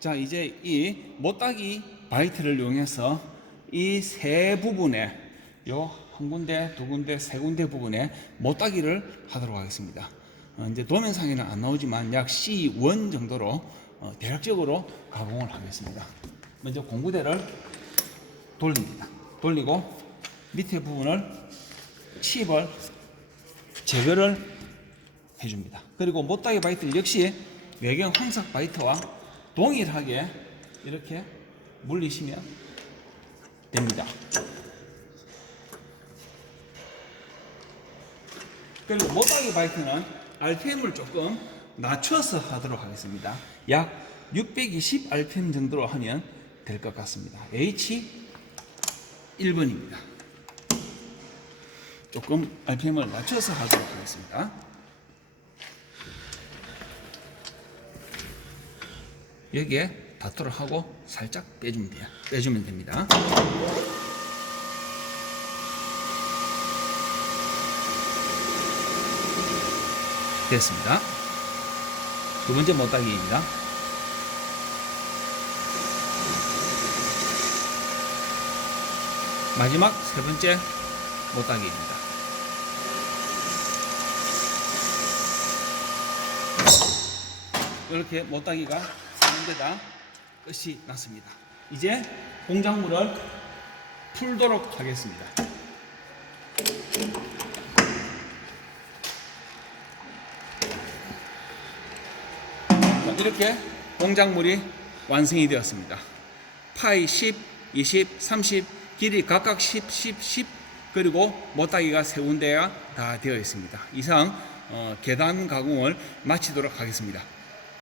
자, 이제 이 못따기 바이트를 이용해서 이 세 부분에 요 한 군데, 두 군데, 세 군데 부분에 못따기를 하도록 하겠습니다. 어, 이제 도면상에는 안 나오지만 약 C1 정도로 어, 대략적으로 가공을 하겠습니다. 먼저 공구대를 돌립니다. 돌리고 밑에 부분을 칩을 제거를 해줍니다. 그리고 못따기 바이트 역시 외경 황석 바이트와 동일하게 이렇게 물리시면 됩니다. 그리고 못따기 바이트는 RPM을 조금 낮춰서 하도록 하겠습니다. 약 620 RPM 정도로 하면 될 것 같습니다. H 1번입니다. 조금 RPM을 낮춰서 하도록 하겠습니다. 여기에 닿도록 하고 살짝 빼주면 돼요. 빼주면 됩니다. 됐습니다. 두 번째 못따기입니다. 마지막 세 번째 못따기입니다. 이렇게 못따기가 세 군데다 끝이 났습니다. 이제 공작물을 풀도록 하겠습니다. 자, 이렇게 공작물이 완성이 되었습니다. 파이 10, 20, 30, 길이 각각 10, 10, 10 그리고 못따기가 세 군데가 다 되어 있습니다. 이상 어, 계단 가공을 마치도록 하겠습니다.